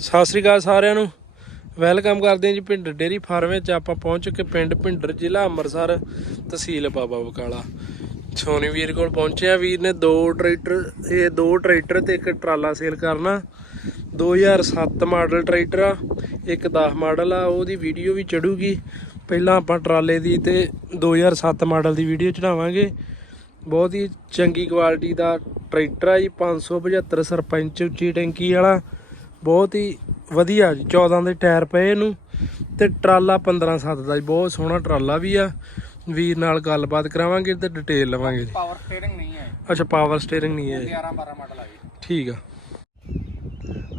ਸਤਿ ਸ੍ਰੀ ਅਕਾਲ ਸਾਰਿਆਂ ਨੂੰ। ਵੈਲਕਮ ਕਰਦੇ ਹਾਂ ਜੀ ਪਿੰਡ ਡੇਰੀ ਫਾਰਮ ਵਿੱਚ। ਆਪਾਂ ਪਹੁੰਚ ਚੁੱਕੇ ਪਿੰਡ ਭਿੰਡਰ ਜ਼ਿਲ੍ਹਾ ਅੰਮ੍ਰਿਤਸਰ ਤਹਿਸੀਲ ਬਾਬਾ ਬਕਾਲਾ। ਸੋਨੀ ਵੀਰ ਕੋਲ ਪਹੁੰਚਿਆ। ਵੀਰ ਨੇ ਦੋ ਟਰੈਕਟਰ, ਇਹ ਦੋ ਟਰੈਕਟਰ ਤੇ ਇੱਕ ਟਰਾਲਾ ਸੇਲ ਕਰਨਾ। 2007 ਮਾਡਲ ਟਰੈਕਟਰ ਆ, ਇੱਕ 10 ਮਾਡਲ ਆ। ਉਹਦੀ ਵੀਡੀਓ ਵੀ ਚੜੂਗੀ। ਪਹਿਲਾਂ ਆਪਾਂ ਟਰਾਲੇ ਦੀ ਤੇ 2007 ਮਾਡਲ ਦੀ ਵੀਡੀਓ ਚੜਾਵਾਂਗੇ। ਬਹੁਤ ਹੀ ਚੰਗੀ ਕੁਆਲਿਟੀ ਦਾ ਟਰੈਕਟਰ ਆ ਜੀ। 575 ਸਰਪੰਚ ਉੱਚੀ ਟੈਂਕੀ ਵਾਲਾ। ਬਹੁਤ ਹੀ ਵਧੀਆ ਜੀ। 14 ਦੇ ਟਾਇਰ ਪਏ ਇਹਨੂੰ ਤੇ ਟਰਾਲਾ 15 7 ਦਾ ਜੀ। ਬਹੁਤ ਸੋਹਣਾ ਟਰਾਲਾ ਵੀ ਆ। ਵੀਰ ਨਾਲ ਗੱਲਬਾਤ ਕਰਾਵਾਂਗੇ ਤੇ ਡਿਟੇਲ ਲਵਾਂਗੇ ਜੀ। ਪਾਵਰ ਸਟੀਅਰਿੰਗ ਨਹੀਂ ਹੈ। ਅੱਛਾ ਪਾਵਰ ਸਟੀਅਰਿੰਗ ਨਹੀਂ ਹੈ। ਜੀ 11 12 ਮਾਡਲ ਆ ਜੀ। ਠੀਕ ਆ।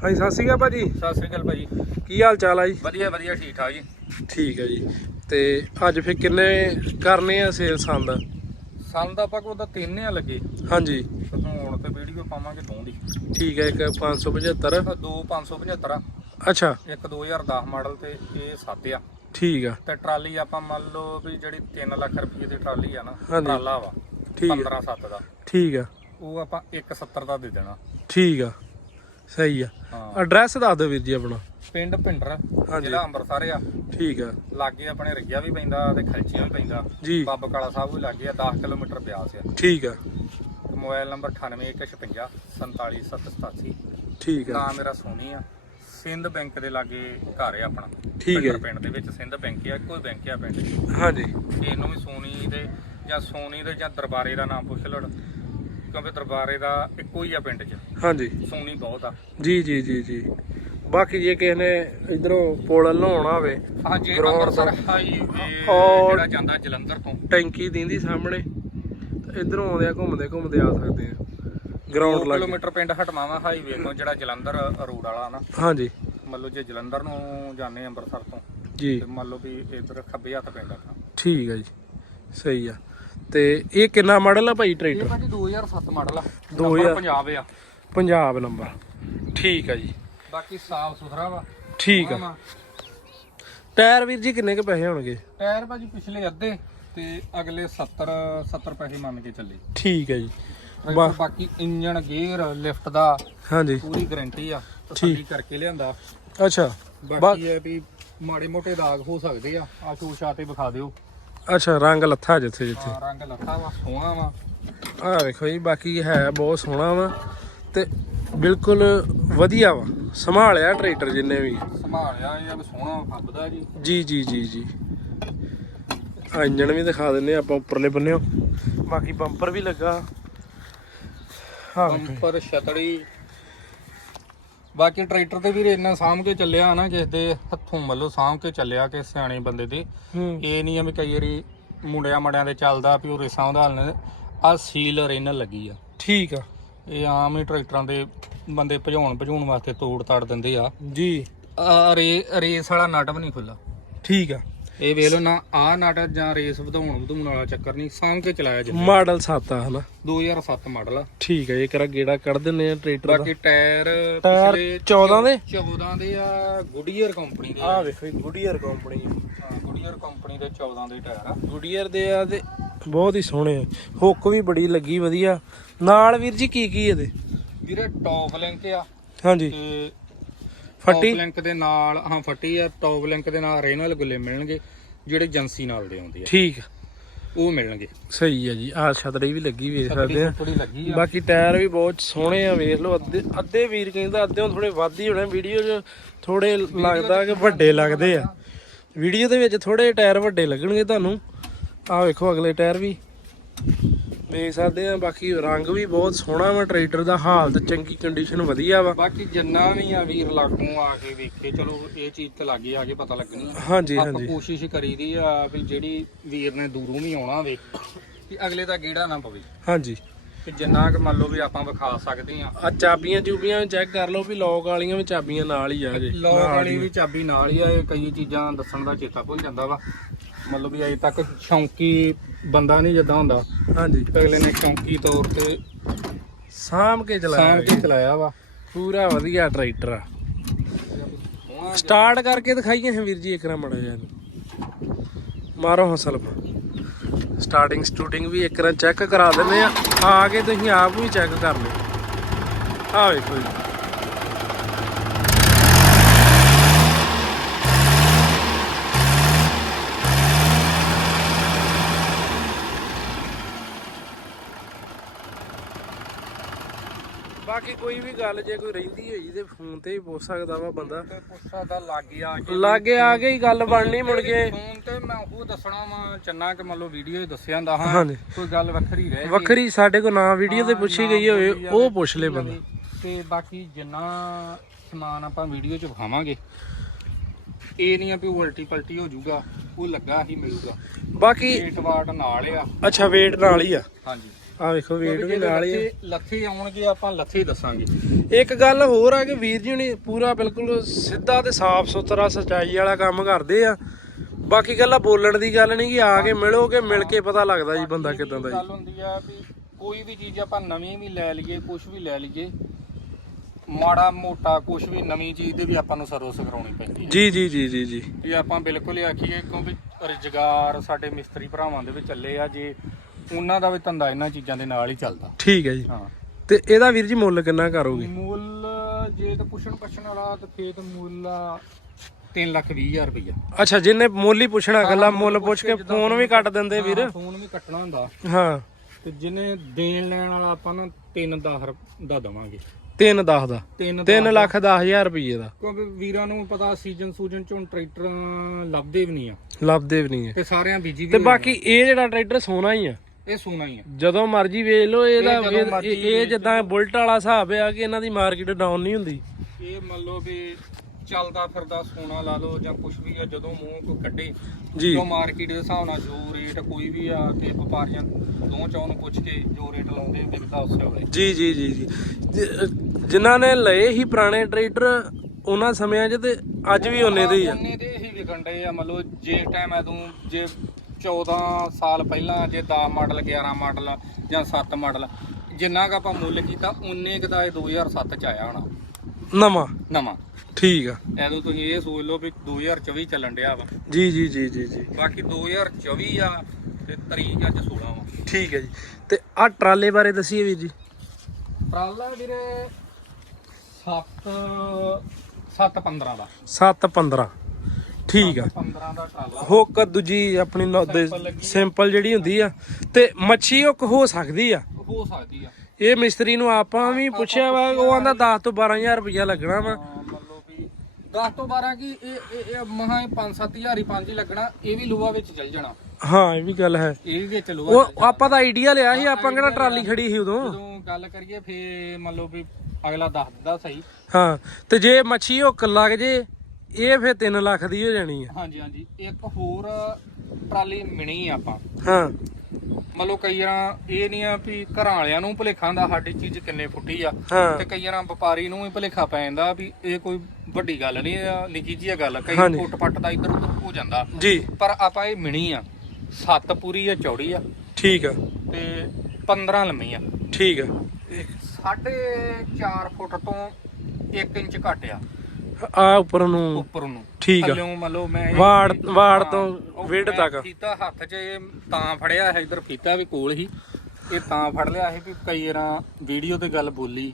ਹਾਂਜੀ ਸਤਿ ਸ਼੍ਰੀ ਅਕਾਲ ਭਾਜੀ। ਸਤਿ ਸ੍ਰੀ ਅਕਾਲ ਭਾਜੀ। ਕੀ ਹਾਲ ਚਾਲ ਆ ਜੀ? ਵਧੀਆ ਵਧੀਆ ਠੀਕ ਠਾਕ ਜੀ। ਠੀਕ ਆ ਜੀ। ਤੇ ਅੱਜ ਫਿਰ ਕਿੰਨੇ ਕਰਨੇ ਆ ਸੇਲ ਸੰਦ? ਤਾਂ ਆਪਾਂ ਕੋਲ ਤਾਂ ਤਿੰਨ ਆ ਲੱਗੇ। ਹਾਂਜੀ। ਤੇ ਵੀਡੀਓ ਪਾਵਾਂਗੇ ਦੋ ਦੀ ਠੀਕ ਹੈ ਇੱਕ 575 ਆਹ ਦੋ 575 ਆ ਅੱਛਾ। ਇੱਕ 2010 ਮਾਡਲ ਤੇ ਇਹ 7 ਆ। ਠੀਕ ਆ। ਤੇ ਟਰਾਲੀ ਆਪਾਂ ਮੰਨ ਲਓ ਵੀ ਜਿਹੜੀ 3 ਲੱਖ ਰੁਪਏ ਦੀ ਟਰਾਲੀ ਆ ਨਾ। ਟਰਾਲਾ ਵਾ ਠੀਕ ਆ। 15 7 ਦਾ। ਠੀਕ ਆ। ਉਹ ਆਪਾਂ 170 ਦਾ ਦੇ ਦੇਣਾ। ਠੀਕ ਆ। ਸਹੀ ਆ। ਐਡਰੈਸ ਦੱਸ ਦਿਓ ਵੀਰ ਜੀ ਆਪਣਾ। ਪਿੰਡ ਭਿੰਡਰ। ਜ਼ਿਲ੍ਹਾ ਅੰਮ੍ਰਿਤਸਰ ਆ। ਠੀਕ ਆ। ਲਾਗੇ ਆਪਣੇ ਰਿੱਗਿਆ ਵੀ ਪੈਂਦਾ ਤੇ ਖਲਚੀਆਂ ਵੀ ਪੈਂਦਾ। ਬਾਬਾ ਕਾਲਾ ਸਾਹਿਬ ਵੀ ਲਾਗੇ ਆ 10 ਕਿਲੋਮੀਟਰ ਬਿਆਸ ਆ। ਠੀਕ ਆ। ਮੋਬਾਈਲ ਨੰਬਰ 98156 47787 ਠੀਕ ਆ ਨਾਮ ਮੇਰਾ ਸੋਨੀ ਆ। ਸਿੰਧ ਬੈਂਕ ਦੇ ਲਾਗੇ ਘਰ ਹੈ ਆਪਣਾ। ਠੀਕ ਹੈ। ਪਿੰਡ ਦੇ ਵਿੱਚ ਸਿੰਧ ਬੈਂਕ ਆ ਕੋਈ ਬੈਂਕ ਆ ਪਿੰਡ। ਹਾਂਜੀ। ਇਹਨੂੰ ਵੀ ਸੋਨੀ ਦੇ ਜਾਂ ਸੋਨੀ ਦੇ ਜਾਂ ਦਰਬਾਰੇ ਦਾ ਨਾਮ ਪੁੱਛ ਲੜ ਕਿਉਂਕਿ ਦਰਬਾਰੇ ਦਾ ਇੱਕੋ ਹੀ ਆ ਪਿੰਡ 'ਚ। ਹਾਂਜੀ। ਸੋਨੀ ਬਹੁਤ ਆ। ਜੀ ਜੀ ਜੀ ਜੀ। ਬਾਕੀ ਜੇ ਕਿਸੇ ਨੇ ਇਧਰੋਂ ਪੁਲ ਲਾਉਣਾ ਹੋਵੇ ਹਾਂਜੀ ਗਰਾਊਂਡ। ਹਾਈਵੇ ਔਰ- ਜਿਹੜਾ ਜਾਂਦਾ ਜਲੰਧਰ ਤੋਂ। ਟੈਂਕੀ ਦਿੰਦੀ ਸਾਹਮਣੇ। ਇਧਰੋਂ ਆਉਂਦੇ ਆ ਘੁੰਮਦੇ ਘੁੰਮਦੇ ਆ ਸਕਦੇ ਆ। ਗਰਾਊਂਡ 2 ਲੱਗ ਕਿਲੋਮੀਟਰ ਪਿੰਡ ਹਟਵਾਵਾ ਹਾਈਵੇ ਤੋਂ ਜਿਹੜਾ ਜਲੰਧਰ ਰੋਡ ਵਾਲਾ ਨਾ। ਹਾਂਜੀ। ਮੰਨ ਲਓ ਜੇ ਜਲੰਧਰ ਨੂੰ ਜਾਂਦੇ ਅੰਮ੍ਰਿਤਸਰ ਤੋਂ ਜੀ। ਤੇ ਮੰਨ ਲਓ ਵੀ ਇਧਰ ਖੱਬੇ ਹੱਥ ਪੈਂਦਾ ਤਾਂ। ਠੀਕ ਆ ਜੀ। ਸਹੀ ਆ। ਤੇ ਇਹ ਕਿੰਨਾ ਮਾਡਲ ਆ ਭਾਈ ਇਹ ਟਰੈਕਟਰ ਭਾਜੀ 2007 ਮਾਡਲ ਆ। 2000 ਨੰਬਰ ਪੰਜਾਬ ਆ। ਪੰਜਾਬ ਨੰਬਰ। ਠੀਕ ਆ ਜੀ। ਬਾਕੀ ਸਾਫ਼ ਸੁਥਰਾ ਵਾ। ਠੀਕ ਆ। ਟਾਇਰ ਵੀਰ ਜੀ ਕਿੰਨੇ ਕ ਪੈਸੇ ਹੋਣਗੇ? ਟਾਇਰ ਭਾਜੀ ਪਿਛਲੇ ਅੱਧੇ। ਤੇ ਅਗਲੇ 70 70 ਪੈਸੇ ਮੰਨ ਕੇ ਚੱਲੇ। ਠੀਕ ਹੈ ਜੀ। ਬਾਕੀ ਇੰਜਨ ਗੇਅਰ ਲਿਫਟ ਦਾ ਹਾਂਜੀ। ਪੂਰੀ ਗਾਰੰਟੀ ਆ ਤਸੱਲੀ ਕਰਕੇ ਲਿਆਂਦਾ। ਅੱਛਾ। ਬਾਕੀ ਇਹ ਵੀ ਮਾੜੇ ਮੋਟੇ ਦਾਗ ਹੋ ਸਕਦੇ ਆ ਆ ਸ਼ੋਸ਼ਾ ਤੇ ਵਿਖਾ ਦਿਓ। ਅੱਛਾ ਰੰਗ ਲੱਥਾ ਜਿੱਥੇ ਜਿੱਥੇ। ਹਾਂ, ਰੰਗ ਲੱਥਾ ਵਾ ਸੋਹਣਾ ਵਾ। ਆਹ ਵੇਖੋ ਜੀ ਬਾਕੀ ਹੈ ਬਹੁਤ ਸੋਹਣਾ ਵਾ ਤੇ ਬਿਲਕੁਲ ਵਧੀਆ ਵਾ। ਸੰਭਾਲਿਆ ਟਰੈਕਟਰ ਜਿੰਨੇ ਵੀ। ਸੰਭਾਲਿਆ ਇਹ ਆ ਵੀ ਸੋਹਣਾ ਫੱਬਦਾ ਜੀ। ਜੀ ਜੀ ਜੀ ਜੀ। ਆ ਇੰਜਣ ਵੀ ਦਿਖਾ ਦਿੰਨੇ ਆਪਾਂ ਉੱਪਰਲੇ ਬੰਨਿਓ। ਬਾਕੀ ਬੰਪਰ ਵੀ ਲੱਗਾ। ਹਾਂ ਬੰਪਰ ਛਤੜੀ ਬਾਕੀ ਟਰੈਕਟਰ ਤੇ ਵੀਰ ਇੰਨਾ ਸਾਂਭ ਕੇ ਚੱਲਿਆ ਨਾ ਕਿਸ ਦੇ ਹੱਥੋਂ ਮੱਲੋ ਸਾਂਭ ਕੇ ਚੱਲਿਆ ਕਿ ਸਿਆਣੇ ਬੰਦੇ ਦੇ। ਇਹ ਨਹੀਂ ਆ ਵੀ ਕਈ ਵਾਰੀ ਮੁੰਡਿਆਂ ਮੜਿਆਂ ਦੇ ਚੱਲਦਾ ਵੀ ਉਹ ਰੇਸਾਂ ਉਧਾਲਣ ਆ ਸੀਲ ਰੇਨਲ ਲੱਗੀ ਆ। ਠੀਕ ਆ। ਇਹ ਆਮ ਹੀ ਟਰੈਕਟਰਾਂ ਦੇ ਬੰਦੇ ਭਜਾਉਣ ਭਜਾਉਣ ਵਾਸਤੇ ਤੋੜ ਤਾੜ ਦਿੰਦੇ ਆ। ਜੀ। ਰੇ ਰੇਸ ਵਾਲਾ ਨਟ ਵੀ ਨਹੀਂ ਖੁੱਲਾ ਠੀਕ ਆ। ਇਹ ਵੇਖ ਲਓ ਨਾ ਆ ਨਟ ਜਾਂ ਰੇਸ ਵਧਾਉਣ ਵਧਾਉਣ ਵਾਲਾ ਚੱਕਰ ਨਹੀਂ ਸਾਂਭ ਕੇ ਚਲਾਇਆ ਜਿੰਨਾ ਮਾਡਲ 7 ਆ ਹਨਾ? 2007 ਮਾਡਲ ਆ। ਠੀਕ ਆ ਇਹ ਕਰਾ ਗੇੜਾ ਕੱਢ ਦਿੰਨੇ ਆ ਟਰੈਕਟਰ ਦਾ? ਬਾਕੀ ਟਾਇਰ ਟਾਇਰ ਪਿਛਲੇ 14 ਦੇ? 14 ਦੇ ਆ ਗੁਡੀਅਰ ਕੰਪਨੀ ਦੇ ਆ। ਵੇਖੋ ਗੁਡੀਅਰ ਕੰਪਨੀ। ਹਾਂ ਗੁਡੀਅਰ ਕੰਪਨੀ ਦੇ 14 ਦੇ ਟਾਇਰ ਆ। ਗੁਡੀਅਰ ਦੇ ਆ ਤੇ ਬਹੁਤ ਹੀ ਸੋਹਣੇ ਆ। ਹੁੱਕ ਵੀ ਬੜੀ ਲੱਗੀ ਵਧੀਆ। ਨਾਲ ਵੀਰ ਜੀ ਕੀ ਕੀ ਇਹਦੇ? ਵੀਰੇ ਟੌਪ ਲਿੰਕ ਆ। ਹਾਂਜੀ। ਤੇ ਫੱਟੀ? ਲਿੰਕ ਦੇ ਨਾਲ ਹਾਂ ਫੱਟੀ ਆ ਟੌਪ ਲਿੰਕ ਦੇ ਨਾਲ ਰੇਨਲ ਗੁੱਲੇ ਮਿਲਣਗੇ ਜਿਹੜੇ ਏਜੰਸੀ ਨਾਲ ਦੇ ਆਉਂਦੇ ਆ। ਠੀਕ ਉਹ ਮਿਲਣਗੇ। ਸਹੀ ਆ ਜੀ ਆ ਛਤਰੀ ਵੀ ਲੱਗੀ ਵੇਖ ਸਕਦੇ ਆ। ਬਾਕੀ ਟਾਇਰ ਵੀ ਬਹੁਤ ਸੋਹਣੇ ਆ ਵੇਖ ਲਓ ਅੱਧੇ ਅੱਧੇ ਵੀਰ ਕਹਿੰਦਾ ਅੱਧਿਓਂ ਥੋੜੇ ਵੱਧ ਹੀ ਹੋਣੇ ਵੀਡੀਓ 'ਚ ਥੋੜੇ ਲੱਗਦਾ ਕਿ ਵੱਡੇ ਲੱਗਦੇ ਆ। ਵੀਡੀਓ ਦੇ ਵਿੱਚ ਥੋੜੇ ਟਾਇਰ ਵੱਡੇ ਲੱਗਣਗੇ ਤੁਹਾਨੂੰ। ਆਹ ਵੇਖੋ ਅਗਲੇ ਟਾਇਰ ਵੀ। ਵੇਖ ਸਕਦੇ ਆ ਬਾਕੀ ਰੰਗ ਵੀ ਬਹੁਤ ਸੋਹਣਾ ਵਾ ਟਰੈਕਟਰ ਦਾ ਹਾਲਤ ਚੰਗੀ ਕੰਡੀਸ਼ਨ ਵਧੀਆ ਵਾ। ਬਾਕੀ ਜਿੰਨਾ ਵੀ ਆ ਵੀਰ ਲਾਗੋਂ ਆ ਕੇ ਵੇਖੇ ਚਲੋ ਇਹ ਚੀਜ਼ ਤੇ ਲੱਗੇ ਆ ਕੇ ਪਤਾ ਲੱਗਣੀ ਹਾਂਜੀ ਹਾਂਜੀ। ਕੋਸ਼ਿਸ਼ ਕਰੀਦੀ ਆ ਵੀ ਜਿਹੜੀ ਵੀਰ ਨੇ ਦੂਰੋਂ ਵੀ ਆਉਣਾ ਹੋਵੇ ਕਿ ਅਗਲੇ ਦਾ ਗੇੜਾ ਨਾ ਪਵੇ। ਹਾਂਜੀ। ਤੇ ਜਿੰਨਾ ਕੁ ਮੰਨ ਲਓ ਵੀ ਆਪਾਂ ਵਿਖਾ ਸਕਦੇ ਆ। ਆ ਚਾਬੀਆਂ ਚੂਬੀਆਂ ਚੈੱਕ ਕਰ ਲਓ ਵੀ ਲੋਕ ਵਾਲੀਆਂ ਵੀ ਚਾਬੀਆਂ ਨਾਲ ਹੀ ਆ ਜੇ। ਲੋਕ ਵਾਲੀ ਵੀ ਚਾਬੀ ਨਾਲ ਹੀ ਆ ਇਹ ਕਈ ਚੀਜ਼ਾਂ ਦੱਸਣ ਦਾ ਚੇਤਾ ਭੁੱਲ ਜਾਂਦਾ ਵਾ। ਮਤਲਬ ਵੀ ਅਜੇ ਤੱਕ ਸ਼ੌਂਕੀ ਬੰਦਾ ਨਹੀਂ ਜਦਾਂ ਹੁੰਦਾ। ਹਾਂਜੀ। ਅਗਲੇ ਨੇ ਸ਼ੌਂਕੀ ਤੌਰ ਤੇ ਸਾਂਭ ਕੇ ਚਲਾਇਆ ਸਾਂਭ ਕੇ ਚਲਾਇਆ ਵਾ। ਪੂਰਾ ਵਧੀਆ ਟਰੈਕਟਰ ਆ। ਸਟਾਰਟ ਕਰਕੇ ਦਿਖਾਈਏ ਹੈ ਵੀਰ ਜੀ ਇੱਕ ਨਾ ਮੜਾ ਜਿਹਾ ਇਹਨੂੰ। ਮਾਰੋ ਹਸਲ ਸਟਾਰਟਿੰਗ ਸਟੂਟਿੰਗ ਵੀ ਇੱਕ ਨਾ ਚੈੱਕ ਕਰਾ ਦਿੰਦੇ ਆ। ਆ ਕੇ ਤੁਸੀਂ ਆਪ ਵੀ ਚੈੱਕ ਕਰ ਲਿਓ। ਆ ਵੇਖੋ ਜੀ। ਕੋਈ ਵੀ ਗੱਲ ਜੇ ਕੋਈ ਰਹਿੰਦੀ ਹੋਈ ਤੇ ਫੋਨ ਤੇ ਹੀ ਪੁੱਛ ਸਕਦਾ ਵਾ ਬੰਦਾ। ਤੇ ਪੁੱਛਾ ਦਾ ਲੱਗ ਆ ਕੇ ਲਾਗੇ ਆ ਕੇ ਹੀ ਗੱਲ ਬਣਨੀ ਮੁੜ ਕੇ। ਫੋਨ ਤੇ ਮੈਂ ਉਹ ਦੱਸਣਾ ਵਾ ਚੰਨਾ ਕਿ ਮੰਨ ਲਓ ਵੀਡੀਓ ਹੀ ਦੱਸਿਆ ਹੁੰਦਾ ਹਾਂ। ਹਾਂਜੀ। ਕੋਈ ਗੱਲ ਵੱਖਰੀ ਰਹਿ ਗਈ। ਵੱਖਰੀ ਸਾਡੇ ਕੋਲ ਨਾ ਵੀਡੀਓ ਤੇ ਪੁੱਛੀ ਗਈ ਹੋਵੇ ਉਹ ਪੁੱਛ ਲੈ ਬੰਦਾ। ਤੇ ਬਾਕੀ ਜਿੰਨਾ ਸਮਾਨ ਆਪਾਂ ਵੀਡੀਓ 'ਚ ਵਿਖਾਵਾਂਗੇ ਇਹ ਨਹੀਂ ਆ ਵੀ ਉਲਟੀ ਪਲਟੀ ਹੋ ਜਾਊਗਾ ਉਹ ਲੱਗਾ ਹੀ ਮਿਲੂਗਾ। ਬਾਕੀ ਵੇਟ ਵਾਟ ਨਾਲ ਆ। ਅੱਛਾ weight ਨਾਲ ਹੀ ਆ। ਹਾਂਜੀ। ਆ ਵੇਖੋ weight ਵੀ ਨਾਲ ਹੀ ਆ। ਲੱਥੇ ਆਉਣਗੇ ਆਪਾਂ ਲੱਥੇ ਦੱਸਾਂਗੇ। ਇੱਕ ਗੱਲ ਹੋਰ ਆ ਕਿ ਵੀਰ ਜੀ ਹੁਣੀ ਪੂਰਾ ਬਿਲਕੁਲ ਸਿੱਧਾ ਤੇ ਸਾਫ਼ ਸੁਥਰਾ ਸਚਾਈ ਵਾਲਾ ਕੰਮ ਕਰਦੇ ਆ। ਬਾਕੀ ਗੱਲਾਂ ਬੋਲਣ ਦੀ ਗੱਲ ਨਹੀਂ ਕਿ ਆ ਕੇ ਮਿਲੋਗੇ ਮਿਲ ਕੇ ਪਤਾ ਲੱਗਦਾ ਜੀ ਬੰਦਾ ਕਿਦਾਂ ਦਾ ਜੀ। ਗੱਲ ਹੁੰਦੀ ਆ ਵੀ ਕੋਈ ਵੀ ਚੀਜ਼ ਆਪਾਂ ਨਵੀਂ ਵੀ ਲੈ ਲਈਏ ਕੁਝ ਵੀ ਲੈ ਲਈਏ ਮਾੜਾ ਮੋਟਾ ਕੁਝ ਵੀ ਨਵੀਂ ਚੀਜ਼ ਦੇ ਵੀ ਆਪਾਂ ਨੂੰ ਸਰਵਿਸ ਕਰਾਉਣੀ ਪੈਂਦੀ ਹੈ ਜੀ ਜੀ ਜੀ ਜੀ ਜੀ। ਇਹ ਆਪਾਂ ਬਿਲਕੁਲ ਹੀ ਆਖੀਏ ਕਿਉਂਕਿ ਰੁਜ਼ਗਾਰ ਸਾਡੇ ਮਿਸਤਰੀ ਭਰਾਵਾਂ ਦੇ ਵਿੱਚ ਚੱਲੇ ਆ ਜੇ ਉਹਨਾਂ ਦਾ ਵੀ ਧੰਦਾ ਇਹਨਾਂ ਚੀਜ਼ਾਂ ਦੇ ਨਾਲ ਹੀ ਚੱਲਦਾ। ਠੀਕ ਹੈ ਜੀ। ਹਾਂ। ਤੇ ਇਹਦਾ ਵੀਰ ਜੀ ਮੁੱਲ ਕਿੰਨਾ ਕਰੋਗੇ? ਮੁੱਲ ਜੇ ਤਾਂ ਪੁੱਛਣ ਪਛਣ ਵਾਲਾ ਤਾਂ ਫੇਰ ਤਾਂ ਮੁੱਲ 3 ਲੱਖ 20 ਹਜ਼ਾਰ ਰੁਪਈਆ। ਅੱਛਾ ਜਿੰਨੇ ਮੁੱਲ ਹੀ ਪੁੱਛਣਾ ਗੱਲਾਂ ਮੁੱਲ ਪੁੱਛ ਕੇ ਫੋਨ ਵੀ ਕੱਟ ਦਿੰਦੇ ਵੀਰ। ਫੋਨ ਵੀ ਕੱਟਣਾ ਹੁੰਦਾ। ਹਾਂ। ਤੇ ਜਿਹਨੇ ਦੇਣ ਲੈਣ ਵਾਲਾ ਆਪਾਂ ਨੂੰ 3 10 ਦਾ ਦਵਾਂਗੇ। 3 10 ਦਾ? 3 3 ਲੱਖ 10000 ਰੁਪਏ ਦਾ। ਕਿਉਂਕਿ ਵੀਰਾਂ ਨੂੰ ਪਤਾ ਸੀਜ਼ਨ ਸੂਜਨ ਚ ਹੁਣ ਟਰੈਕਟਰ ਲੱਭਦੇ ਵੀ ਨਹੀਂ ਆ। ਲੱਭਦੇ ਵੀ ਨਹੀਂ ਹੈ ਤੇ ਸਾਰਿਆਂ ਬੀਜੀ ਵੀ ਤੇ ਬਾਕੀ ਇਹ ਜਿਹੜਾ ਟਰੈਕਟਰ ਸੋਨਾ ਹੀ ਆ ਆ। ਇਹ ਸੋਨਾ ਹੀ ਆ। ਜਦੋਂ ਮਰਜ਼ੀ ਵੇਚ ਲਓ ਇਹਦਾ ਇਹ ਜਦੋਂ ਇਹ- ਮਰਜ਼ੀ ਇਹ ਜਿੱਦਾਂ ਬੁਲਟ ਵਾਲਾ ਹਿਸਾਬ ਆ ਕਿ ਇਹਨਾਂ ਦੀ ਮਾਰਕੀਟ ਡਾਊਨ ਨਹੀਂ ਹੁੰਦੀ। ਇਹ ਮੰਨ ਲਓ ਵੀ ਚੱਲਦਾ ਫਿਰਦਾ ਸੋਨਾ ਲਾ ਲਓ ਜਾਂ ਕੁਝ ਵੀ ਆ ਜਦੋਂ ਮੂੰਹ ਕੋ ਕੱਢੇ ਜੀ। ਜੋ ਮਾਰਕੀਟ ਦੇ ਹਿਸਾਬ ਨਾਲ ਜੋ ਰੇਟ ਕੋਈ ਵੀ ਆ ਤੇ ਵਪਾਰੀਆਂ ਦੋ ਚੌਂ ਨੂੰ ਪੁੱਛ ਕੇ ਜੋ ਰੇਟ ਲਾਉਂਦੇ ਵਿਕਦਾ ਉਸੇ ਵੇਲੇ ਜੀ ਜੀ ਜੀ ਜੀ। ਜਿ- ਜਿਨ੍ਹਾਂ ਨੇ ਲਏ ਹੀ ਪੁਰਾਣੇ ਟਰੈਕਟਰ ਉਹਨਾਂ ਸਮਿਆਂ 'ਚ ਤੇ ਅੱਜ ਵੀ ਉਹਨੇ ਦੇ ਹੀ ਆ। ਉਹਨੇ ਦੇ ਹੀ ਵਿਕਣ ਡਏ ਆ। ਮੰਨ ਲਓ ਜੇ ਟਾਈਮ ਐ ਤੂੰ ਜੇ 14 ਸਾਲ ਪਹਿਲਾਂ ਜੇ 10 ਮਾਡਲ 11 ਮਾਡਲ ਜਾਂ 7 ਮਾਡਲ ਜਿੰਨਾ ਕ ਆਪਾਂ ਮੁੱਲ ਕੀਤਾ ਉਨੇ ਕ ਦਾ ਇਹ 2007 ਚ ਆਇਆ ਹੋਣਾ। ਨਵਾਂ? ਨਵਾਂ। ਠੀਕ ਆ। ਐਦੋਂ ਤੁਸੀਂ ਇਹ ਸੋਚ ਲਓ ਵੀ 2024 ਚੱਲਣ ਡਿਆ ਵਾ। ਜੀ ਜੀ ਜੀ ਜੀ ਜੀ। ਬਾਕੀ 2024 ਆ ਤੇ ਤਰੀਕ ਅੱਜ 16 ਵਾ। ਠੀਕ ਹੈ ਜੀ। ਤੇ ਆ ਟਰਾਲੇ ਬਾਰੇ ਦੱਸੀਏ ਵੀਰ ਜੀ। ਟਰਾਲਾ ਵੀਰੇ 7 7 15 ਦਾ। 7 15 ਠੀਕ ਆ। 15 ਦਾ ਟਰਾਲਾ ਹੁੱਕ ਦੂਜੀ ਆਪਣੀ ਦੇ-। ਸਿੰਪਲ ਜਿਹੜੀ ਹੁੰਦੀ ਆ ਤੇ ਮੱਛੀ ਹੁੱਕ ਹੋ ਸਕਦੀ ਆ। ਹੋ ਸਕਦੀ ਆ। ਇਹ ਮਿਸਤਰੀ ਨੂੰ ਆਪਾਂ ਵੀ ਪੁੱਛਿਆ ਵਾ ਉਹ ਆਂਦਾ 10 ਤੋਂ 12000 ਰੁਪਇਆ ਲੱਗਣਾ ਵਾ। ਹਾਂ, ਮੰਨ ਲਓ ਵੀ 10 ਤੋਂ 12 ਕੀ ਇਹ ਇਹ ਮਹਾ 5-7000 ਹੀ ਪੰਜ ਹੀ ਲੱਗਣਾ ਇਹ ਵੀ ਲੋਹਾ ਵਿੱਚ ਚੱਲ ਜਾਣਾ। ਹਾਂ ਇਹ ਵੀ ਗੱਲ ਹੈ। ਇਹ ਵੀ ਵਿੱਚ ਲੋਹਾ ਚੱਲ ਉਹ ਆਪਾਂ ਤਾਂ ਆਈਡੀਆ ਲਿਆ ਸੀ ਆਪਾਂ ਕਿਹੜਾ ਟਰਾਲੀ ਖੜੀ ਸੀ ਉਦੋਂ। ਜਦੋਂ ਗੱਲ ਕਰੀਏ ਫੇ ਮੰਨ ਲਓ ਵੀ ਅਗਲਾ ਦੱਸ ਦਿੰਦਾ ਸਹੀ। ਹਾਂ ਤੇ ਜੇ ਮੱਛੀ ਹੁੱਕ ਲੱਗ ਜੇ ਇਹ ਫੇ 3 ਲੱਖ ਦੀ ਹੋ ਜਾਣੀ ਆ। ਹਾਂਜੀ ਹਾਂਜੀ। ਇੱਕ ਹੋਰ ਟਰਾਲੀ ਮਿਣੀ ਆ ਆਪਾਂ। ਹਾਂ। ਮੰਨ ਲਓ ਕਈ ਵਾਰਾਂ ਇਹ ਨਹੀਂ ਆ ਵੀ ਘਰਾਂ ਵਾਲਿਆਂ ਨੂੰ ਭੁਲੇਖਾ ਹੁੰਦਾ ਸਾਡੀ ਚੀਜ਼ ਕਿੰਨੇ ਫੁੱਟੀ ਆ। ਹਾਂ। ਤੇ ਕਈ ਵਾਰਾਂ ਵਪਾਰੀ ਨੂੰ ਵੀ ਭੁਲੇਖਾ ਪੈ ਜਾਂਦਾ ਵੀ ਇਹ ਕੋਈ ਵੱਡੀ ਗੱਲ ਨਹੀਂ ਆ ਨਿੱਕੀ ਜਿਹੀ ਗੱਲ। ਕਈ ਹਾਂਜੀ। ਫੁੱਟ ਫੱਟ ਦਾ ਇੱਧਰ ਉੱਧਰ ਹੋ ਜਾਂਦਾ। ਜੀ। ਪਰ ਆਪਾਂ ਇਹ ਮਿਣੀ ਆ। ਸੱਤ ਪੂਰੀ ਆ ਚੌੜੀ ਆ। ਠੀਕ ਆ। ਤੇ 15 ਲੰਮੀ ਆ। ਠੀਕ ਆ। ਸਾਢੇ 4 ਫੁੱਟ ਤੋਂ 1 ਇੰਚ ਘੱਟ ਆ। ਆ ਉੱਪਰ ਨੂੰ ਉੱਪਰ ਨੂੰ। ਠੀਕ ਆ। ਥੱਲਿਓਂ ਮੰਨ ਲਓ ਮੈਂ ਇਹ- ਵਾੜ ਵਾੜ ਹਾਂ, ਤੋਂ ਉਹ ਮੈਂ ਤੱਕ। ਫੀਤਾ ਹੱਥ 'ਚ ਇਹ ਤਾਂ ਫੜਿਆ ਹੈ ਇਧਰ ਫੀਤਾ ਵੀ ਕੋਲ ਹੀ। ਇਹ ਤਾਂ ਫੜ ਲਿਆ ਸੀ ਵੀ ਕਈ ਵਾਰਾਂ ਵੀਡੀਓ ਤੇ ਗੱਲ ਬੋਲੀ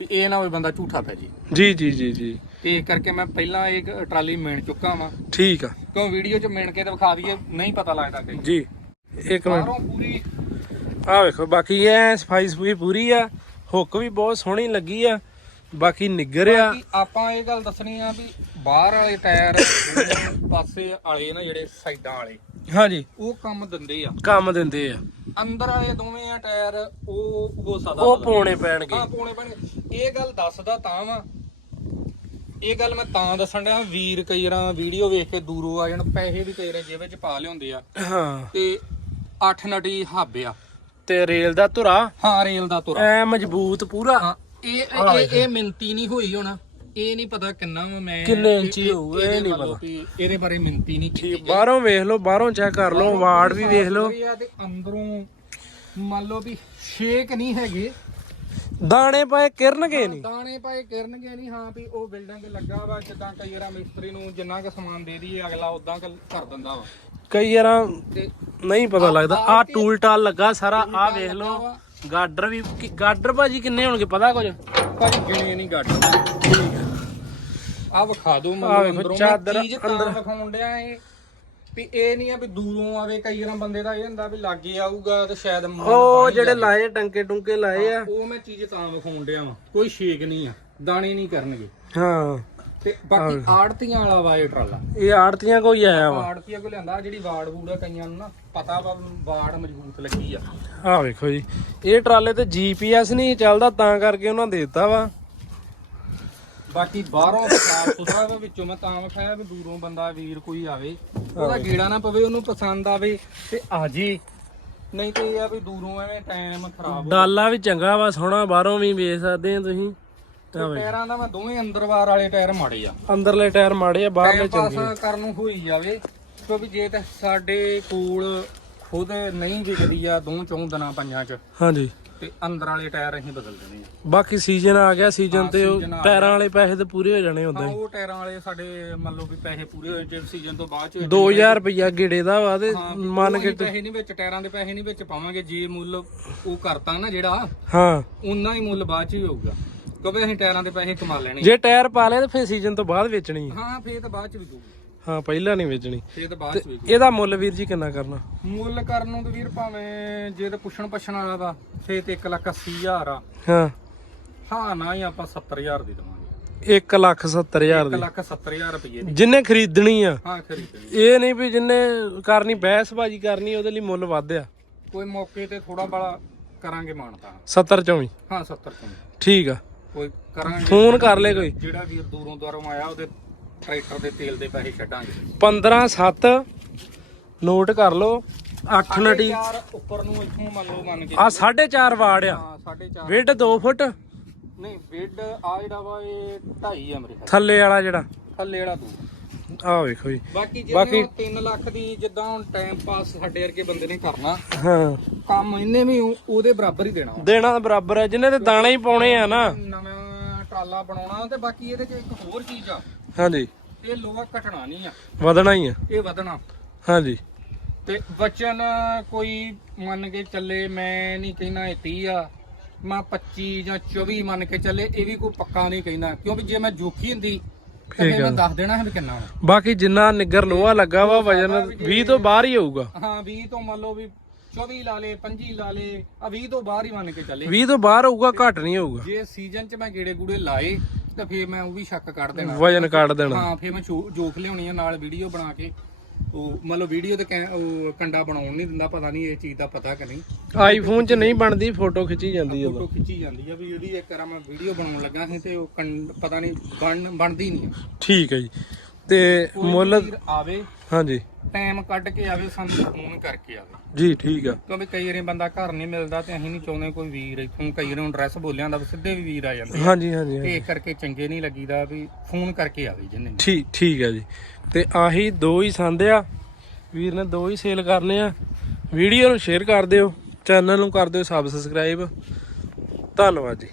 ਵੀ ਇਹ ਨਾ ਹੋਵੇ ਬੰਦਾ ਝੂਠਾ ਪੈ ਜੀ। ਜੀ ਜੀ ਜੀ ਜੀ। ਤੇ ਇਸ ਕਰਕੇ ਮੈਂ ਪਹਿਲਾਂ ਇਹ ਟਰਾਲੀ ਮੇਣ ਚੁੱਕਾ ਵਾਂ। ਠੀਕ ਆ। ਕਿਉਂ ਵੀਡੀਓ 'ਚ ਮੇਣ ਕੇ ਤੇ ਵਿਖਾ ਦਈਏ ਨਹੀਂ ਪਤਾ ਲੱਗਦਾ ਕਈ। ਜੀ ਇੱਕ ਮਿੰਟ। ਬਾਹਰੋਂ ਪੂਰੀ ਆ ਵੇਖੋ ਬਾਕੀ ਐ ਸਫ਼ਾਈ ਸਫੂਈ ਪੂਰੀ ਆ। ਹੁੱਕ ਵੀ ਬਹੁਤ ਸੋਹਣੀ ਲੱਗੀ ਆ। ਬਾਕੀ ਨਿੱਗਰ ਆ। ਬਾਕੀ ਆਪਾਂ ਇਹ ਗੱਲ ਦੱਸਣੀ ਆ ਵੀ ਬਾਹਰ ਵਾਲੇ ਟਾਇਰ ਪਾਸੇ ਵਾਲੇ ਨਾ ਜਿਹੜੇ ਸਾਈਡਾਂ ਵਾਲੇ ਹਾਂਜੀ। ਉਹ ਕੰਮ ਦਿੰਦੇ ਆ। ਕੰਮ ਦਿੰਦੇ ਆ। ਅੰਦਰ ਵਾਲੇ ਦੋਵੇਂ ਆ ਟਾਇਰ ਉਹ ਹੋ ਸਕਦਾ ਉਹ ਪਾਉਣੇ ਪੈਣਗੇ। ਹਾਂ ਪਾਉਣੇ ਪੈਣਗੇ। ਇਹ ਗੱਲ ਦੱਸਦਾ ਤਾਂ ਵਾ। ਇਹ ਗੱਲ ਮੈਂ ਤਾਂ ਦੱਸਣ ਡਿਆ ਵੀਰ ਕਈ ਵਾਰਾਂ ਵੀਡੀਓ ਵੇਖ ਕੇ ਦੂਰੋਂ ਆ ਜਾਣ ਪੈਸੇ ਵੀ ਕਈ ਵਾਰ ਜੇਬ ਵਿੱਚ ਪਾ ਲਿਆਉਂਦੇ ਆ। ਹਾਂ। ਤੇ 8 ਨਟੀ ਹਾਬਿਆ ਤੇ ਰੇਲ ਦਾ ਧੁਰਾ। ਹਾਂ ਰੇਲ ਦਾ ਤੁਰਾ ਐ ਮਜ਼ਬੂਤ ਪੂਰਾ। ਹਾਂ। ਇਹ ਇਹ ਇਹ- ਇਹ ਮਿੰਤੀ ਨਹੀਂ ਹੋਈ ਹੁਣ। ਇਹ ਨਹੀਂ ਪਤਾ ਕਿੰਨਾ ਵਾ ਮੈਂ ਕਿੰਨੇ ਇਹ- ਇੰਚੀ ਇਹ- ਹੋਊ, ਇਹ ਇਹਦੇ ਨਹੀਂ ਮਤਲਬ ਪਤਾ। ਵੀ ਇਹਦੇ ਬਾਰੇ ਮਿੰਤੀ ਨਹੀਂ ਕੀਤੀ ਠੀਕ ਬਾਹਰੋਂ ਵੇਖ ਲਓ ਬਾਹਰੋਂ ਚੈੱਕ ਕਰ ਲਓ ਵਾਰਡ ਵੀ ਵੇਖ ਲਓ। ਹੋਈ ਆ ਤੇ ਅੰਦਰੋਂ ਮੰਨ ਲਓ ਵੀ ਸ਼ੇਕ ਨਹੀਂ ਹੈਗੇ। ਦਾਣੇ ਪਏ ਕਿਰਨਗੇ ਨਹੀਂ। ਦਾਣੇ ਪਾਏ ਕਰਨਗੇ ਨਹੀਂ ਹਾਂ ਵੀ ਉਹ ਬਿਲਡਿੰਗ ਲੱਗਾ ਵਾ ਜਿੱਦਾਂ ਕਈ ਵਾਰ ਮਿਸਤਰੀ ਨੂੰ ਜਿੰਨਾ ਕੁ ਸਮਾਨ ਦੇ ਦਈਏ ਅਗਲਾ ਉਦਾਂ ਕਰ ਦਿੰਦਾ ਵਾ। ਕਈ ਤੇ ਨਹੀਂ ਪਤਾ ਲੱਗਦਾ। ਆ ਟੂਲ ਟਾਲ ਲੱਗਾ ਸਾਰਾ ਆ ਟਾਲ ਵੇਖ ਲਓ। ਗਾਡਰ ਵੀ ਕਿ- ਗਾਡਰ ਭਾਜੀ ਕਿੰਨੇ ਹੋਣਗੇ ਪਤਾ ਕੁਝ? ਭਾਜੀ ਗਿਣੇ ਨਹੀਂ ਗੱਡ ਆ। ਵਿਖਾ ਦੋ ਆਹ ਵੇਖੋ ਅੰਦਰੋਂ। ਚਾਦਰ ਅੰਦਰ। ਵਿਖਾਉਣ ਡਿਆ ਇਹ। ਵੀ ਇਹ ਨਹੀਂ ਆ ਵੀ ਦੂਰੋਂ ਆਵੇ ਕਈ ਵਾਰ ਬੰਦੇ ਦਾ ਇਹ ਹੁੰਦਾ ਵੀ ਲਾਗੇ ਆਊਗਾ ਤੇ ਸ਼ਾਇਦ ਉਹ ਜਿਹੜੇ। ਲਾਏ ਟੰਕੇ ਟੁੰਕੇ ਲਾਏ ਆ। ਉਹ ਮੈਂ ਚੀਜ਼ ਤਾਂ ਵਿਖਾਉਣ ਡਿਆ ਵਾਂ। ਕੋਈ ਸ਼ੇਕ ਨਹੀਂ ਆ। ਦਾਣੇ ਨਹੀਂ ਕਰਨਗੇ। ਹਾਂ। ਤੇ ਬਾਕੀ ਆੜਤੀਆਂ ਵਾਲਾ ਵਾ ਇਹ ਟਰਾਲਾ। ਇਹ ਆੜਤੀਆਂ ਕੋਈ ਆਇਆ ਵਾ? ਆੜਤੀਆਂ ਕੋ ਲਿਆਂਦਾ ਜਿਹੜੀ ਵਾੜ ਵੂੜ ਆ ਕਈਆਂ ਨੂੰ ਨਾ ਪਤਾ ਵਾ ਵੀ ਵਾੜ ਮਜ਼ਬੂਤ ਲੱਗੀ ਆ। ਆਹ ਵੇਖੋ ਜੀ ਇਹ ਟਰਾਲੇ ਤੇ ਜੀਪੀਐਸ ਨਹੀਂ ਚੱਲਦਾ ਤਾਂ ਕਰਕੇ ਉਹਨਾਂ ਦੇ ਦਿੱਤਾ ਵਾ। ਬਾਕੀ ਬਾਹਰੋਂ ਸਾਫ਼ ਸੁਥਰਾ ਵਾ ਵਿੱਚੋਂ ਮੈਂ ਤਾਂ ਵਿਖਾਇਆ ਵੀ ਦੂਰੋਂ ਬੰਦਾ ਵੀਰ ਕੋਈ ਆਵੇ। ਉਹਦਾ ਗੇੜਾ ਨਾ ਪਵੇ ਉਹਨੂੰ ਪਸੰਦ ਆਵੇ ਤੇ ਆ ਜੀ। ਨਹੀਂ ਤੇ ਇਹ ਆ ਵੀ ਦੂਰੋਂ ਐਵੇਂ ਟਾਈਮ ਖਰਾਬ ਡਾਲਾ ਵੀ ਚੰਗਾ ਵਾ ਸੋਹਣਾ ਬਾਹਰੋਂ ਵੀ ਵੇਚ ਸਕਦੇ ਆ ਤੁਸੀਂ। ਤਾਂ ਵੇ ਟਾਇਰਾਂ ਦਾ ਮੈਂ ਦੋਵੇਂ ਅੰਦਰਵਾਰ ਵਾਲੇ ਟਾਇਰ ਮਾੜੇ ਆ। ਅੰਦਰਲੇ ਟਾਇਰ ਮਾੜੇ ਆ ਬਾਹਰਲੇ ਚੰਗੇ ਪਾਸ ਕਰਨ ਨੂੰ ਹੋਈ ਜਾਵੇ ਕਿਉਂਕਿ ਜੇ ਤਾਂ ਸਾਡੇ ਕੋਲ ਖੁਦ ਨਹੀਂ ਵਿਕਦੀ ਆ ਦੋ ਚੌਂ ਦਿਨਾਂ ਪੰਜਾਂ ਚ ਹਾਂਜੀ। ਤੇ ਅੰਦਰ ਵਾਲੇ ਟਾਇਰ ਅਸੀਂ ਬਦਲ ਦੇਣੇ ਆ। ਬਾਕੀ ਸੀਜ਼ਨ ਆ ਗਿਆ ਸੀਜ਼ਨ ਤੇ ਉਹ season ਆ ਟਾਇਰਾਂ ਵਾਲੇ ਪੈਸੇ ਤੇ ਪੂਰੇ ਹੋ ਜਾਣੇ ਹਾਂ ਉਦਾਂ ਉਹ ਟਾਇਰਾਂ ਵਾਲੇ ਸਾਡੇ ਮੰਨ ਲਓ ਵੀ ਪੈਸੇ ਪੂਰੇ ਹੋਏ ਜੇ ਸੀਜ਼ਨ ਤੋਂ ਬਾਅਦ ਚ 2000 ਰੁਪਇਆ ਗਿੜੇ ਦਾ ਵਾ ਤੇ ਹਾਂ, ਮੰਨ ਉਹ ਕੇ ਅਸੀਂ ਪੈਸੇ ਨਹੀਂ ਵਿੱਚ ਟਾਇਰਾਂ ਦੇ ਪੈਸੇ ਨਹੀਂ ਵਿੱਚ ਪਾਵਾਂਗੇ ਜੇ ਮੁੱਲ ਉਹ ਕਰਤਾ ਨਾ ਜਿਹੜਾ ਹਾਂ। ਉਨਾ ਹੀ ਮੁੱਲ ਬਾਅਦ ਚ ਹੀ ਹੋਊਗਾ। ਕਿਉਂਕਿ ਅਸੀਂ ਟਾਇਰਾਂ ਦੇ ਪੈਸੇ ਕਮਾ ਲੈਣੇ ਜੇ ਟਾਇਰ ਪਾ ਲਏ ਤਾਂ ਫਿਰ ਸੀਜ਼ਨ ਤੋਂ ਬਾਅਦ ਵੇਚਣੀ ਆ। ਹਾਂ ਫੇਰ ਤਾਂ ਬਾਅਦ ਚ ਵਿਕੂਗੀ ਹਾਂ ਪਹਿਲਾਂ ਨਹੀਂ ਵੇਚਣੀ। ਫੇਰ ਤਾਂ ਬਾਅਦ ਚ ਵਿਕੂ। ਇਹਦਾ ਮੁੱਲ ਵੀਰ ਜੀ ਕਿੰਨਾ ਕਰਨਾ? ਮੁੱਲ ਕਰਨ ਨੂੰ ਤਾਂ ਵੀਰ ਭਾਵੇਂ ਜੇ ਤਾਂ ਪੁੱਛਣ ਪਛਣ ਵਾਲਾ ਵਾ ਫੇਰ ਤੇ 1 ਲੱਖ 80 ਹਜ਼ਾਰ ਆ। ਹਾਂ। ਹਾਂ ਨਾ ਹੀ ਆਪਾਂ 70000 ਦੇ ਦੇਵਾਂਗੇ। 1 ਲੱਖ 70 ਹਜ਼ਾਰ 1 ਦੀ ਲੱਖ 70000 ਰੁਪਏ ਦੀ। ਜਿੰਨੇ ਖਰੀਦਣੀ ਆ। ਹਾਂ ਖਰੀਦਣੀ। ਇਹ ਨਹੀਂ ਵੀ ਜਿੰਨੇ ਕਰਨੀ ਬਹਿਸਬਾਜੀ ਕਰਨੀ ਉਹਦੇ ਲਈ ਮੁੱਲ ਵੱਧ ਆ ਕੋਈ ਮੌਕੇ ਤੇ ਥੋੜਾ ਬੜਾ ਕਰਾਂਗੇ ਮਾਨਤਾ। 70 ਚੋਂ ਵੀ ਹਾਂ 70 ਤੋਂ ਠੀਕ ਆ। ਕੋਈ ਕਰਾਂਗੇ ਫੋਨ ਕਰ ਲੈ ਕੋਈ। ਜਿਹੜਾ ਵੀਰ ਦੂਰੋਂ ਦੂਰੋਂ ਆਇਆ ਉਹਦੇ ਟਰੈਕਟਰ ਦੇ ਤੇਲ ਦੇ ਪੈਸੇ ਛੱਡਾਂਗੇ। 15 7 ਨੋਟ ਕਰ ਲਓ 8 ਨਟੀ ਚਾਰ ਉੱਪਰ ਨੂੰ ਇੱਥੋਂ ਮੰਨ ਲਓ ਮੰਨ ਕੇ ਆ 4.5 ਵਾੜ ਆ। ਹਾਂ 4.5 ਵਿੱਡ 2 ਫੁੱਟ। ਨਹੀਂ ਬੈੱਡ ਆ ਜਿਹੜਾ ਵਾ ਇਹ 2.5 ਆ ਮੇਰੇ ਖਿਆਲ ਥੱਲੇ ਵਾਲਾ ਜਿਹੜਾ। ਥੱਲੇ ਜਿਹੜਾ ਤੂੰ ਆ ਵੇਖੋ ਜੀ। ਬਾਕੀ ਬਾਕੀ- ਜੇ 3 ਲੱਖ ਦੀ ਜਿੱਦਾਂ ਹੁਣ ਟਾਈਮ ਪਾਸ ਸਾਡੇ ਵਰਗੇ ਬੰਦੇ ਨੇ ਕਰਨਾ ਹਾਂ। ਕੰਮ ਇਹਨੇ ਵੀ ਉਹ- ਉਹਦੇ ਬਰਾਬਰ ਹੀ ਦੇਣਾ। ਦੇਣਾ ਤਾਂ ਬਰਾਬਰ ਹੈ ਜਿੰਨੇ ਤੇ ਦਾਣੇ ਹੀ ਪਾਉਣੇ ਆ ਨਾ। ਨਵਾਂ ਟਰਾਲਾ ਬਣਾਉਣਾ ਤੇ ਬਾਕੀ ਇਹਦੇ ਚ ਇੱਕ ਹੋਰ ਚੀਜ਼ ਆ। ਹਾਂਜੀ। ਇਹ ਲੋਹਾ ਘਟਣਾ ਨਹੀਂ ਆ। ਵਧਣਾ ਹੀ ਆ। ਇਹ ਵਧਣਾ। ਹਾਂਜੀ। ਤੇ ਵਚਨ ਕੋਈ ਮੰਨ ਕੇ ਚੱਲੇ ਮੈਂ ਨਹੀਂ ਕਹਿਣਾ ਇਹ 30 ਆ ਮੈਂ 25 ਜਾਂ 24 ਮੰਨ ਕੇ ਚੱਲੇ ਇਹ ਵੀ ਕੋਈ ਪੱਕਾ ਨਹੀਂ ਕਹਿੰਦਾ। ਕਿਉਂਕਿ ਜੇ ਮੈਂ ਜੋਖੀ ਹੁੰਦੀ ਤਾਂ ਠੀਕ ਫਿਰ ਆ। ਮੈਂ ਦੱਸ ਦੇਣਾ ਹੈ ਵੀ ਕਿੰਨਾ ਵਾ ਬਾਕੀ ਜਿੰਨਾ ਨਿੱਗਰ ਲੋਹਾ ਲੱਗਾ ਵਾ ਵਜਨ 20 ਤੋਂ ਬਾਹਰ ਹੀ ਹੋਊਗਾ। ਹਾਂ 20 ਤੋਂ ਮੰਨ ਲਓ ਵੀ 24 ਲਾ ਲੇ 25 ਲਾ ਲੇ ਆ 20 ਤੋਂ ਬਾਹਰ ਹੀ ਮੰਨ ਕੇ ਚੱਲੇ। 20 ਤੋਂ ਬਾਹਰ ਹੋਊਗਾ ਘੱਟ ਨਹੀਂ ਹੋਊਗਾ। ਜੇ ਸੀਜ਼ਨ 'ਚ ਮੈਂ ਗੇੜੇ ਗੂੜੇ ਲਾਏ ਤਾਂ ਫਿਰ ਮੈਂ ਉਹ ਵੀ ਸ਼ੱਕ ਕੱਢ ਦੇਣਾ। ਵਜਨ ਕੱਢ ਦੇਣਾ। ਹਾਂ ਫਿਰ ਮੈਂ ਜੋਖ ਲਿਆਉਣੀ ਆ ਨਾਲ ਵੀਡੀਓ ਬਣਾ ਕੇ। ਉਹ ਮੰਨ ਲਓ ਵੀਡੀਓ ਤੇ ਕੈ- ਉਹ ਕੰਡਾ ਬਣਾਉਣ ਨਹੀਂ ਦਿੰਦਾ ਪਤਾ ਨਹੀਂ ਇਹ ਚੀਜ਼ ਦਾ ਪਤਾ ਕਿ ਨਹੀਂ। ਆਈਫੋਨ 'ਚ ਨਹੀਂ ਬਣਦੀ ਫੋਟੋ ਖਿੱਚੀ ਜਾਂਦੀ ਆ ਫੋਟੋ ਖਿੱਚੀ ਜਾਂਦੀ ਆ ਵੀ ਜਿਹੜੀ ਇੱਕ ਵਾਰ ਮੈਂ ਵੀਡੀਓ ਬਣਾਉਣ ਲੱਗਾ ਸੀ ਤੇ ਉਹ ਪਤਾ ਨਹੀਂ ਬਣ ਬਣਦੀ ਨਹੀਂ ਠੀਕ ਹੈ ਜੀ। ਤੇ ਮੁੱਲ ਵੀਰ ਆਵੇ ਹਾਂਜੀ। ਟਾਈਮ ਕੱਢ ਕੇ ਆਵੇ ਸਾਨੂੰ ਫੋਨ ਕਰਕੇ ਆਵੇ। ਜੀ ਠੀਕ ਆ। ਕਿਉਂਕਿ ਕਈ ਵਾਰੀ ਬੰਦਾ ਘਰ ਨਹੀਂ ਮਿਲਦਾ ਤੇ ਅਸੀਂ ਨਹੀਂ ਚਾਹੁੰਦੇ ਕੋਈ ਵੀਰ ਇੱਥੋਂ ਕਈ ਵਾਰੀ ਐਡਰੈਸ ਬੋਲਿਆ ਵੀ ਸਿੱਧੇ ਵੀ ਵੀਰ ਆ ਜਾਂਦੇ ਆ। ਹਾਂਜੀ ਹਾਂਜੀ ਹਾਂਜੀ। ਤੇ ਇਸ ਕਰਕੇ ਚੰਗੇ ਨਹੀਂ ਲੱਗੀਦਾ ਵੀ ਫੋਨ ਕਰਕੇ ਆਵੇ ਜਿੰਨੇ ਵੀ। ਠੀਕ ਠੀਕ ਹੈ ਜੀ। ਤੇ ਆਹੀ ਦੋ ਹੀ ਸੰਦ ਆ। ਵੀਰ ਨੇ ਦੋ ਹੀ ਸੇਲ ਕਰਨੇ ਆ। ਵੀਡੀਓ ਨੂੰ ਸ਼ੇਅਰ ਕਰ ਦਿਓ ਚੈਨਲ ਨੂੰ ਕਰ ਦਿਓ ਸਬਸਕ੍ਰਾਈਬ ਧੰਨਵਾਦ ਜੀ।